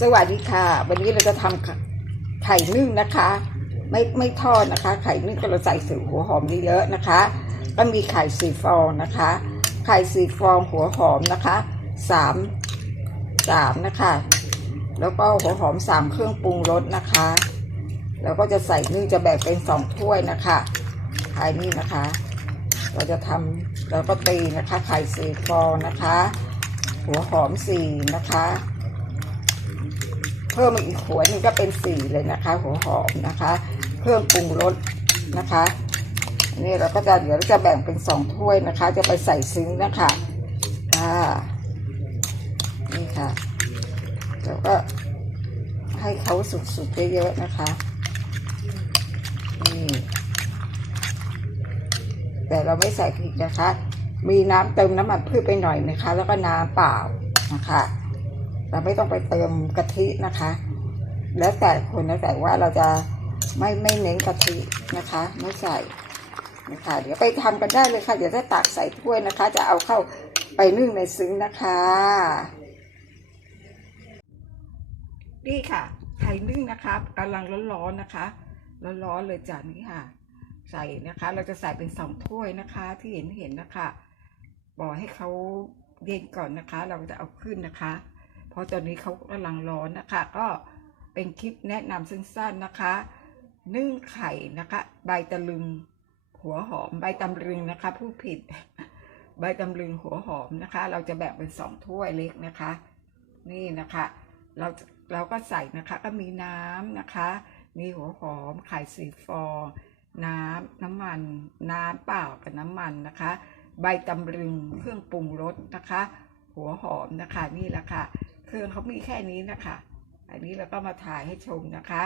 สวัสดีค่ะ วันนี้เราจะทำไข่นึ่งนะคะ ไม่ไม่ทอดนะคะ ไข่นึ่งก็เราใส่สือหัวหอมเยอะๆนะคะก็มีไข่สี่ฟองนะคะ ไข่สี่ฟองหัวหอมนะคะสามสามนะคะ แล้วก็หัวหอมสามเครื่องปรุงรสนะคะแล้วก็จะใส่นึ่งจะแบ่งเป็นสองถ้วยนะคะไข่นี่นะคะ เราจะทำแล้วก็ตีนะคะ ไข่สี่ฟองนะคะ หัวหอมสี่นะคะ เพิ่มมาอีกขวดหนึงก็เป็นสี่เลยนะคะ หัวหอมนะคะเครื่องปรุงรสนะคะนนี่เราก็จะเดี๋ยวเราจะแบ่งเป็นสองถ้วยนะคะ จะไปใส่ซึ้งนะคะอ่านี่ค่ะแล้วก็ให้เขาสุกๆเยอะๆนะคะนี่แต่เราไม่ใส่พริกนะคะ มีน้ำเติมน้ำมันพืชไปหน่อยนะคะ แล้วก็น้ำเปล่านะคะ เราไม่ต้องไปเติมกะทินะคะ แล้วแต่คนแล้วแต่ว่าเราจะไม่ไม่เน้นกะทินะคะ ไม่ใส่นะคะ เดี๋ยวไปทำกันได้เลยค่ะเดี๋ยวถ้าตักใส่ถ้วยนะคะ จะเอาเข้าไปนึ่งในซึ้งนะคะนี่ค่ะไข่นึ่งนะคะกำลังร้อนๆนะคะร้อนๆเลยจานนี้ค่ะ ใส่นะคะ เราจะใส่เป็นสองถ้วยนะคะ ที่เห็นเห็นนะคะบอกให้เขาเย็นก่อนนะคะ เราจะเอาขึ้นนะคะ เพราะตอนนี้เขากำลังร้อนนะคะ ก็เป็นคลิปแนะนำสั้นๆนะคะ นึ่งไข่นะคะ ใบตะลึง หัวหอม ใบตำลึงนะคะ ผู้ผิด ใบตำลึงหัวหอมนะคะ เราจะแบ่งเป็นสองถ้วยเล็กนะคะ นี่นะคะ เราเราก็ใส่นะคะก็มีน้ำนะคะ มีหัวหอมไข่สีฟองน้ำน้ำมัน น้ำเปล่ากับน้ำมันนะคะ ใบตำลึงเครื่องปรุงรสนะคะ หัวหอมนะคะนี่แหละค่ะ ครื่องเขามีแค่นี้นะคะ อันนี้เราก็มาถ่ายให้ชมนะคะ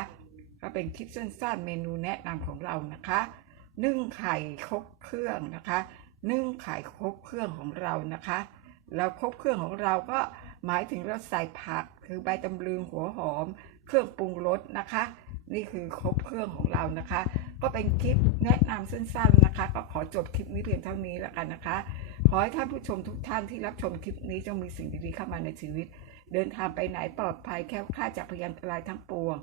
ก็เป็นคลิปสั้นๆ เมนูแนะนำของเรานะคะ นึ่งไข่ครบเครื่องนะคะ นึ่งไข่ครบเครื่องของเรานะคะแล้วครบเครื่องของเราก็หมายถึงเราใส่ผัก คือใบตำลึงหัวหอม เครื่องปรุงรสนะคะ นี่คือครบเครื่องของเรานะคะ ก็เป็นคลิปแนะนำสั้นๆนะคะ ก็ขอจบคลิปนี้เพียงเท่านี้แล้วกันนะคะ ขอให้ท่านผู้ชมทุกท่านที่รับชมคลิปนี้จงมีสิ่งดีๆเข้ามาในชีวิต เดินทางไปไหนปลอดภัยแคล้วคลาดจากพยันตรายทั้งปวง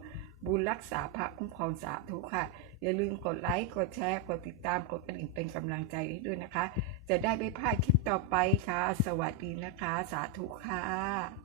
บุญรักษาพระคุ้มครองสาธุค่ะ อย่าลืมกดไลค์ กดแชร์ กดติดตาม กดกระดิ่งเป็นกำลังใจให้ด้วยนะคะ จะได้ไม่พลาดคลิปต่อไปค่ะ สวัสดีนะคะ สาธุค่ะ